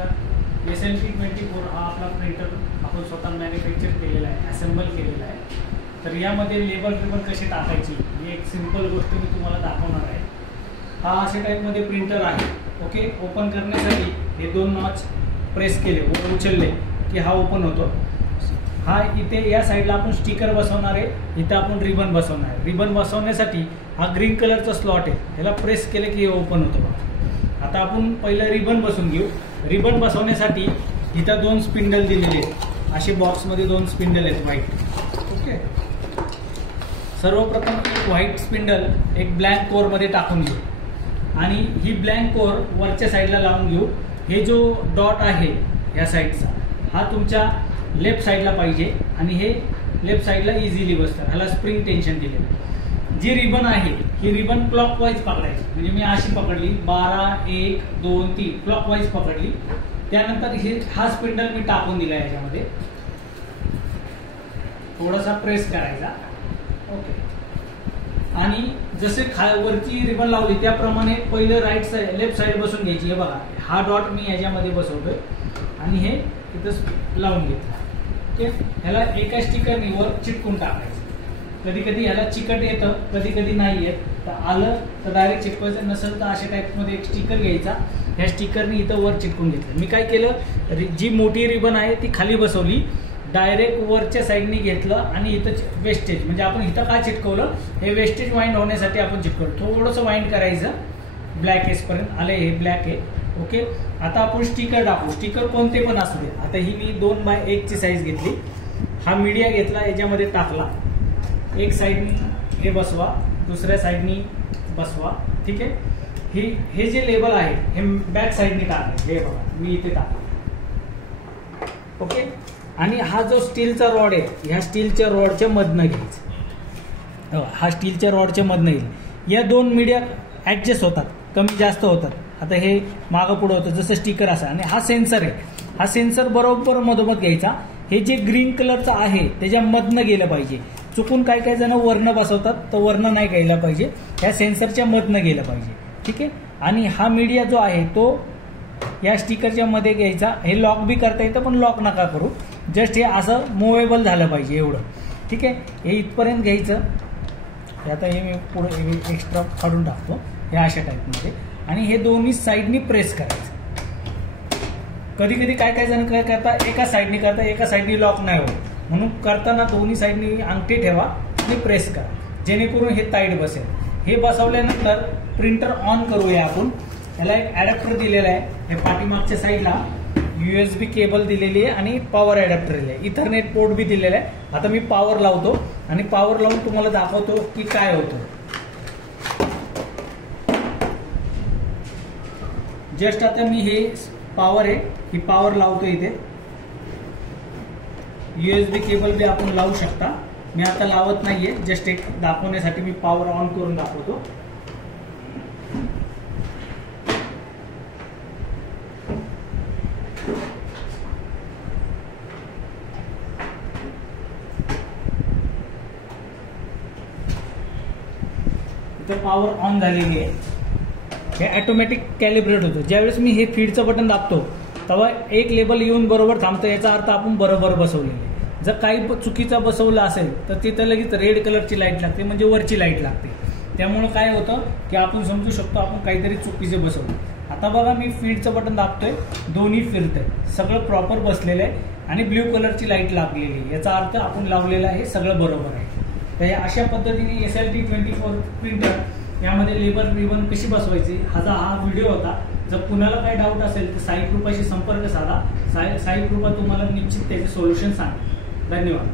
नमस्कार. SLT24 हा आपला प्रिंटर आपण स्वतः मॅन्युफॅक्चर केलेला आहे, असेंबल केलेला आहे. तर यामध्ये लेबल रिबन कशी टाकायची ही एक सिंपल गोष्ट मी तुम्हाला दाखवणार आहे. हा अशा टाईपमध्ये प्रिंटर आहे. ओके, ओपन करण्यासाठी हे दोन नॉच प्रेस केले व उचलले की हा ओपन होतो. हा इथे या साईडला आपण स्टिकर बसवणार आहे, इथं आपण रिबन बसवणार आहे. रिबन बसवण्यासाठी हा ग्रीन कलरचा स्लॉट आहे, ह्याला प्रेस केले की हे ओपन होतं बघा. आता आपण पहिलं रिबन बसवून घेऊ. रिबन बसवण्यासाठी इथं दोन स्पिंडल दिलेले आहेत, असे बॉक्समध्ये दोन स्पिंडल आहेत व्हाईट. ओके, सर्वप्रथम एक व्हाईट स्पिंडल एक ब्लँक कोरमध्ये टाकून घेऊ आणि ही ब्लँक कोर वरच्या साईडला लावून घेऊ. हे जो डॉट आहे या साईडचा हा तुमच्या लेफ्ट साईडला पाहिजे आणि हे लेफ्ट साईडला इझिली बसतं. ह्याला स्प्रिंग टेन्शन दिलेलं आहे. जी रिबन आहे ही रिबन क्लॉकवाईज पकडायची, म्हणजे मी अशी पकडली 12 1 2 3 क्लॉकवाईज पकडली. त्यानंतर हा स्पिंडल मी टाकून दिला याच्यामध्ये, थोडासा प्रेस करायचा. ओके, आणि जसे वरची रिबन लावली त्याप्रमाणे पहिलं राईट साईड लेफ्ट साईड बसून घ्यायची. हे बघा, हा डॉट मी याच्यामध्ये बसवतोय आणि हे इथं लावून घेतलं. ओके, ह्याला एका स्टिकरनी वर चिटकून टाकायचं. कधी कधी ह्याला चिकट येतं, कधी कधी नाही येत. तर आलं तर डायरेक्ट चिटकवायचं, नसेल तर अशा टाईपमध्ये एक स्टिकर घ्यायचा. ह्या स्टिकरनी इथं वर चिटकून घेतलं. मी काय केलं, जी मोठी रिबन आहे ती खाली बसवली, डायरेक्ट वरच्या साईडनी घेतलं आणि इथं वेस्टेज, म्हणजे आपण इथं का चिटकवलं, हे वेस्टेज वाइंड होण्यासाठी आपण चिटकवलं. थोडंसं वाइंड करायचं ब्लॅक एसपर्यंत आलं. हे ब्लॅक आहे. ओके, आता आपण स्टिकर टाकू. स्टिकर कोणते पण असू दे. आता ही मी 2x1 ची साईज घेतली. हा मीडिया घेतला, याच्यामध्ये टाकला. एक साईडनी हे बसवा, दुसऱ्या साईडनी बसवा. ठीक आहे, हे जे लेबल आहे हे बॅक साईडनी टाकले. हे बघा, मी इथे टाकलं. ओके, आणि हा जो स्टीलचा रॉड आहे, ह्या स्टीलच्या रॉडच्या मधनं घ्यायचं. हा स्टीलच्या रॉडच्या मधनं येईल. या दोन मीडिया ऍडजस्ट होतात, कमी जास्त होतात. आता हे मागं पुढं होतं जसं स्टिकर असं. आणि हा सेन्सर आहे, हा सेन्सर बरोबर मधोमध घ्यायचा. हे जे ग्रीन कलरचं आहे त्याच्या मधनं गेलं पाहिजे. चुकून काय काय जण वर्ण बसवतात, तर वर्ण नाही घ्यायला पाहिजे, ह्या सेन्सरच्या मधनं गेलं पाहिजे. ठीक आहे, आणि हा मीडिया जो आहे तो या स्टिकरच्या मध्ये घ्यायचा. हे लॉक बी करता येतं, पण लॉक नका करू. जस्ट हे असं मुव्हेबल झालं पाहिजे एवढं. ठीक आहे, हे इथपर्यंत घ्यायचं. आता हे मी पुढे एक्स्ट्रा काढून टाकतो हे अशा टाईपमध्ये. आणि हे दोन्ही साईडनी प्रेस करायचं. कधी कधी काय काय जण काय करतात, एका साईडनी करतात, एका साईडनी लॉक नाही होत. म्हणून करताना दोन्ही साईडनी अंगठी ठेवा आणि प्रेस करा, जेणेकरून हे टाईट बसेल. हे बसवल्यानंतर प्रिंटर ऑन करूया आपण. याला एक ॲडॅप्टर दिलेला आहे. हे पाठीमागच्या साईडला USB केबल दिलेली आहे आणि पॉवर ॲडॅप्टर दिले आहे. इथरनेट पोर्ट बी दिलेला आहे. आता मी पॉवर लावतो आणि पॉवर लावून तुम्हाला दाखवतो की काय होतं. जस्ट आता मी हे पॉवर आहे, ही पॉवर लावतो इथे. USB केबल बी आपण लावू शकता. मी आता लावत नाहीये, जस्ट एक दाखवण्यासाठी मी पॉवर ऑन करून दाखवतो. इथे पॉवर ऑन झालेली आहे. हे ऑटोमॅटिक कॅलिब्रेट होतं. ज्यावेळेस मी हे फीडचं बटन दाबतो तेव्हा एक लेबल येऊन बरोबर थांबतं. याचा अर्थ आपण बरोबर बसवलेलं आहे. जर काही चुकीचा बसवलं असेल तर तिथं लगेच रेड कलरची लाईट लागते, म्हणजे वरची लाईट लागते. त्यामुळं काय होतं की आपण समजू शकतो आपण काहीतरी चुकीचे बसवलं. आता बघा, मी फीडचं बटन दाबतोय, दोन्ही फिरतंय, सगळं प्रॉपर बसलेलं आहे आणि ब्ल्यू कलरची लाईट लागलेली आहे. याचा अर्थ आपण लावलेलं आहे सगळं बरोबर आहे. तर अशा पद्धतीने SLT24 प्रिंटर यामध्ये लेबल रिबन कशी बसवायची हा व्हिडिओ होता. जर कुणाला काही डाऊट असेल तर साई कृपाशी संपर्क साधा. साई कृपा तुम्हाला निश्चित त्याचे सोल्युशन सांगेल. धन्यवाद.